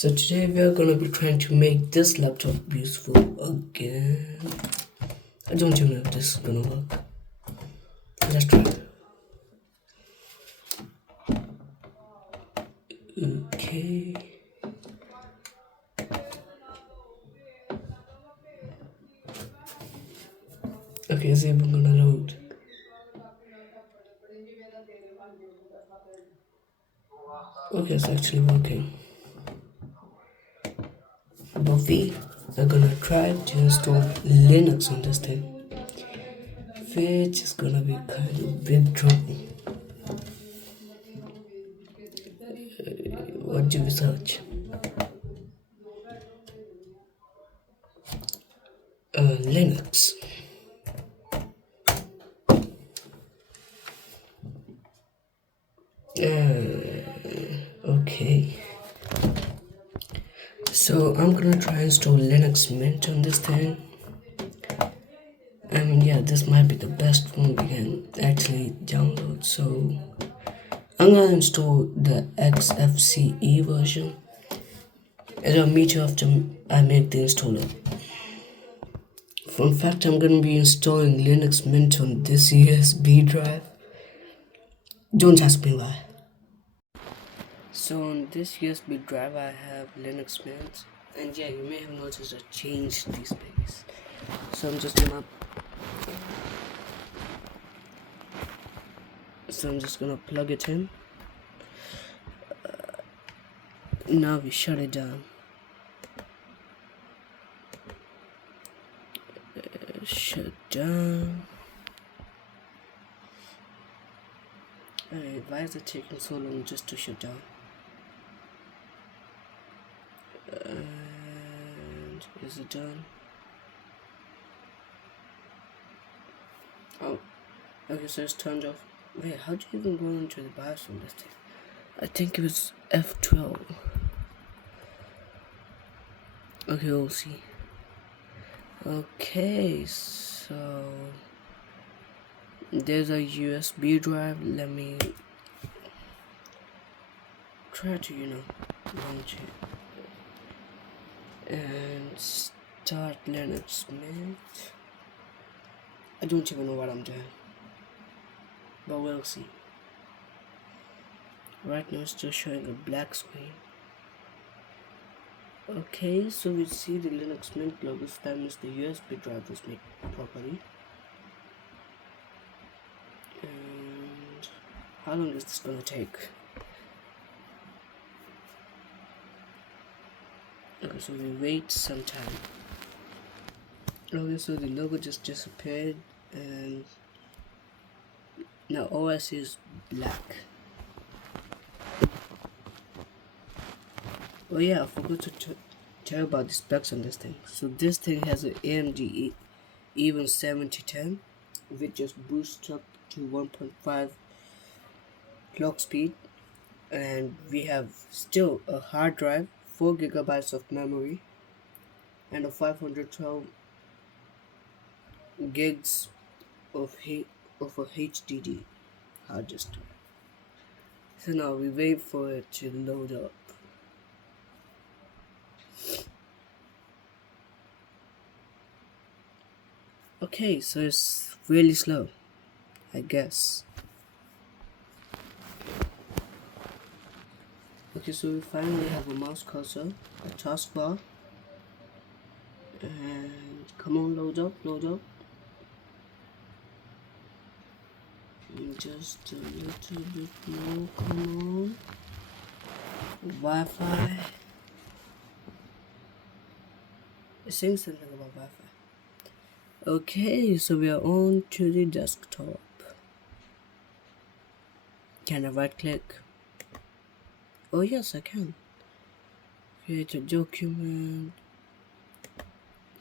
So today we are gonna be trying to make this laptop useful again. I don't even know if this is gonna work. Let's try. Okay. Okay, it's even gonna load. Okay, it's actually working. But we are gonna try to install Linux on this thing, which is gonna be kind of big trouble. What do we search? Linux. Okay. So I'm gonna try and install Linux Mint on this thing. And yeah, this might be the best one we can actually download. So I'm gonna install the XFCE version, and I'll meet you after I make the installer. Fun fact, I'm gonna be installing Linux Mint on this USB drive. Don't ask me why. So on this USB drive I have Linux Mint, and yeah, you may have noticed I changed the space. So I'm just gonna plug it in. Now we shut it down. Shut down. Alright, why is it taking so long just to shut down? And is it done? Oh, okay, so it's turned off. Wait, how do you even go into the BIOS on this thing? I think it was F12. Okay, we'll see. Okay, so there's a USB drive. Let me try to, launch it and start Linux Mint. I don't even know what I'm doing, but we'll see. Right now it's still showing a black screen. Okay, so we see the Linux Mint logo. That means the USB drive was made properly. And how long is this gonna take? Okay, so we wait some time. Okay, so the logo just disappeared, and now OS is black. Oh yeah, I forgot to tell about the specs on this thing. So this thing has an AMD even 7010, which just boosts up to 1.5 clock speed, and we have still a hard drive, 4 gigabytes of memory, and a 512 gigs of a HDD hard disk. So now we wait for it to load up. Okay, so it's really slow, I guess. Okay, so we finally have a mouse cursor, a taskbar, and come on, load up. Just a little bit more, come on. Wi-Fi. It's saying something about Wi-Fi. Okay, so we are on to the desktop. Can I right click? Oh yes, I can. Create a document.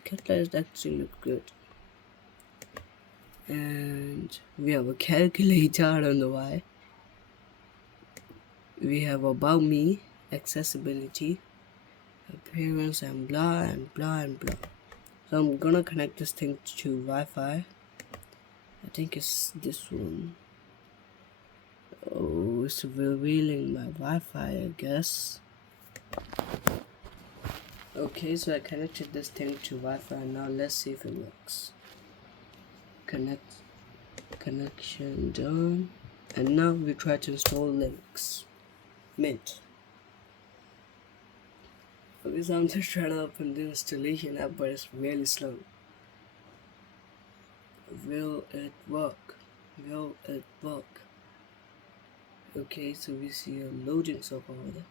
Catalyst actually look good. And we have a calculator, I don't know why. We have about me, accessibility, appearance, and blah and blah and blah. So I'm gonna connect this thing to Wi-Fi. I think it's this one. Oh, it's revealing my Wi-Fi, I guess. Okay, so I connected this thing to Wi-Fi. Now let's see if it works. Connection done. And now we try to install Linux Mint. Okay, so I'm just trying to open the installation app, but it's really slow. Will it work? Will it work? Okay, so we see a loading circle over there.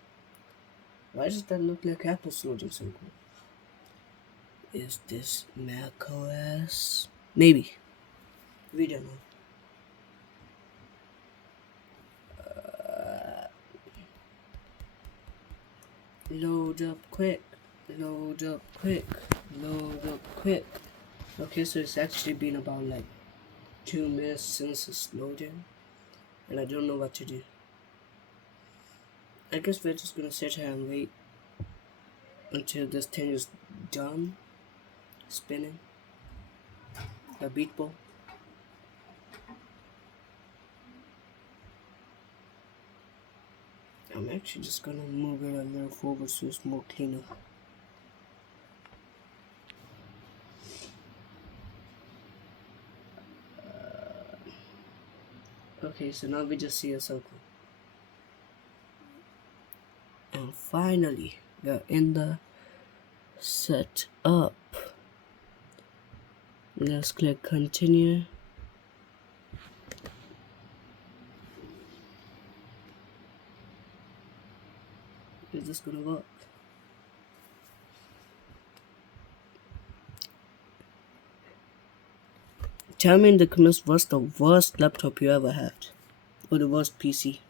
Why does that look like Apple's loading circle? Is this Mac OS? Maybe. We don't know. Load up quick. Load up quick. Load up quick. Okay, so it's actually been about like 2 minutes since it's loading, and I don't know what to do. I guess we're just gonna sit here and wait until this thing is done spinning. A beat ball. I'm actually just gonna move it a little forward so it's more cleaner. Okay, so now we just see a circle. And finally, we're in the setup. Let's click continue. Is this gonna work? Tell me in the comments what's the worst laptop you ever had, or the worst PC.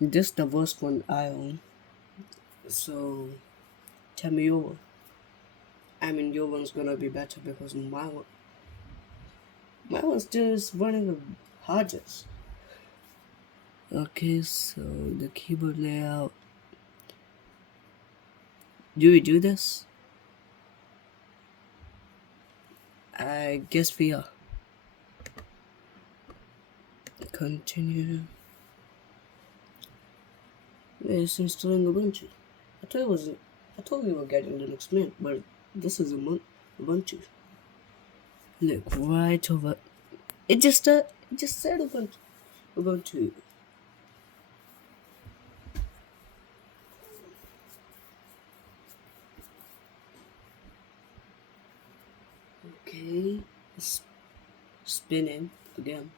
This is the worst one I own. So tell me your one. I mean, your one's gonna be better because my one's just running a hard disk. Okay, so the keyboard layout. Do we do this? I guess we are. Continue. It's installing Ubuntu. I told you we were getting Linux Mint, but this is Ubuntu. Look right over. It just said Ubuntu. Okay, it's spinning again.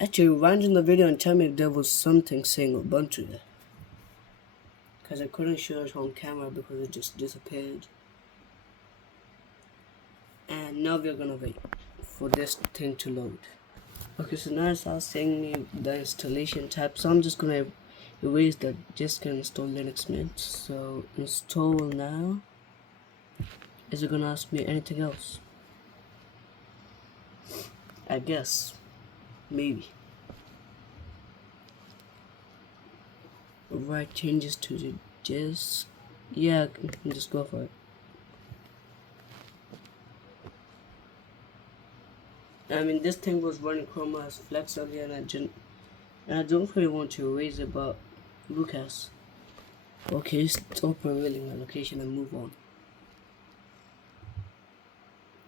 Actually, rewind in the video and tell me if there was something saying Ubuntu there. Because I couldn't show it on camera because it just disappeared. And now we're gonna wait for this thing to load. Okay, so now it's saying me the installation type, so I'm just gonna erase that. Just gonna install Linux Mint. So install now. Is it gonna ask me anything else? I guess. Maybe. Write changes to the disk. Yeah, I can just go for it. I mean, this thing was running Chroma as Flex earlier, and I don't really want to erase it, but Lucas. Okay, stop revealing my location and move on.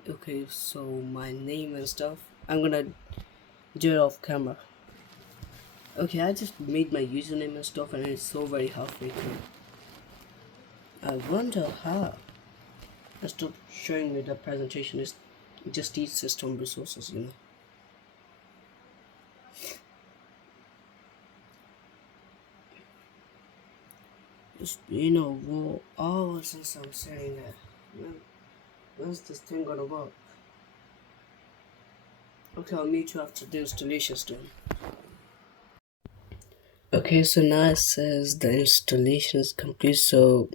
Okay, so my name and stuff, I'm gonna do it off camera. Okay, I just made my username and stuff, and it's already halfway through. I wonder how. Stop showing me the presentation. Is just these system resources, you know. It's been a whole hour since I'm saying that. When's this thing gonna work? Okay, I'll meet you after the installation's done. Okay, so now it says the installation is complete, so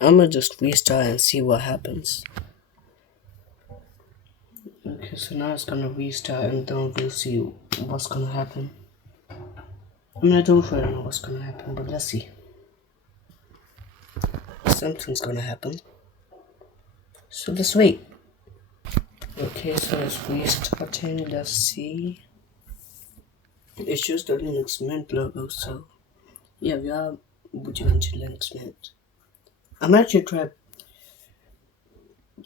I'm gonna just restart and see what happens. Okay, so now it's gonna restart and then we'll see what's gonna happen. I mean, I don't really know what's gonna happen, but let's see. Something's gonna happen. So let's wait. Okay, so it's restarting. Let's see. It's just the Linux Mint logo, so yeah, we are booting into Linux Mint. I'm actually trying to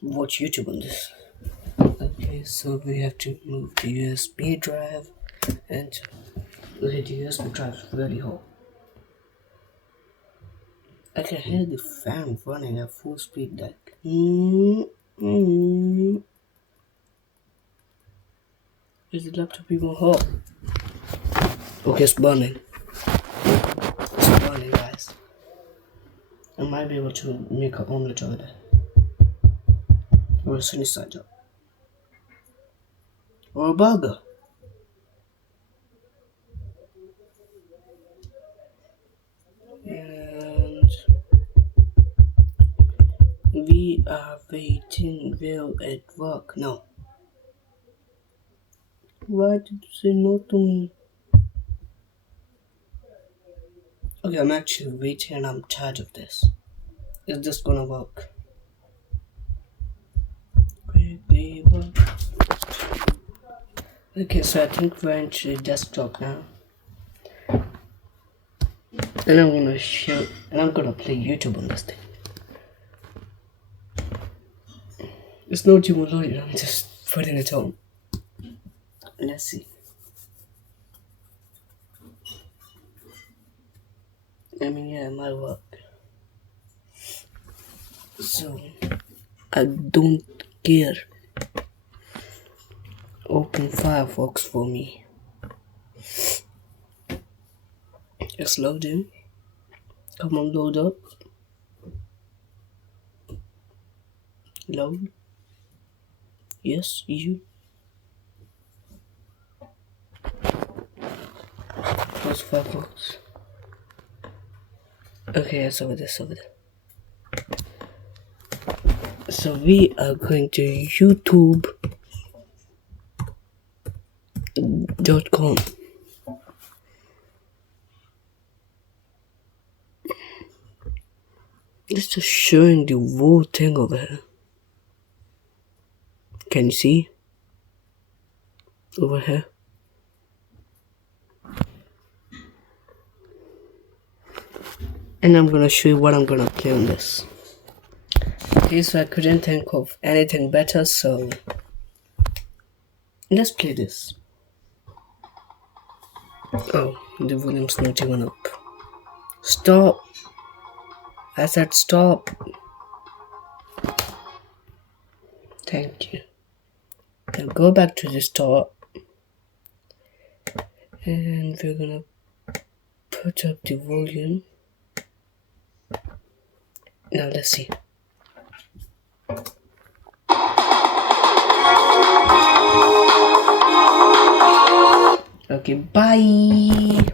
watch YouTube on this. Okay, so we have to move the USB drive, and okay, the USB drive is really hot. I can hear the fan running at full speed like. Is the laptop even hot? Okay, it's burning. It's burning, guys. I might be able to make an omelette over there. Or a sunny side up. Or a burger. And we are waiting. Will it work? No. Why did you say no to me? Okay, I'm actually waiting and I'm tired of this. Is this gonna work? Quickly work. Okay, so I think we're into desktop now. And I'm gonna play YouTube on this thing. It's no Jimmy Lawyer, I'm just putting it on. Let's see. I mean, yeah, it might work. So, I don't care. Open Firefox for me. It's loading. Come on, load up. Load. Yes, you. Close Firefox. Okay, it's over there, So we are going to youtube.com. It's just showing the whole thing over here. Can you see? Over here. And I'm gonna show you what I'm gonna play on this. Okay, so I couldn't think of anything better, so let's play this. Oh, the volume's not even up. Stop! I said stop. Thank you. Now go back to the start. And we're gonna put up the volume. Now let's see. Okay, bye.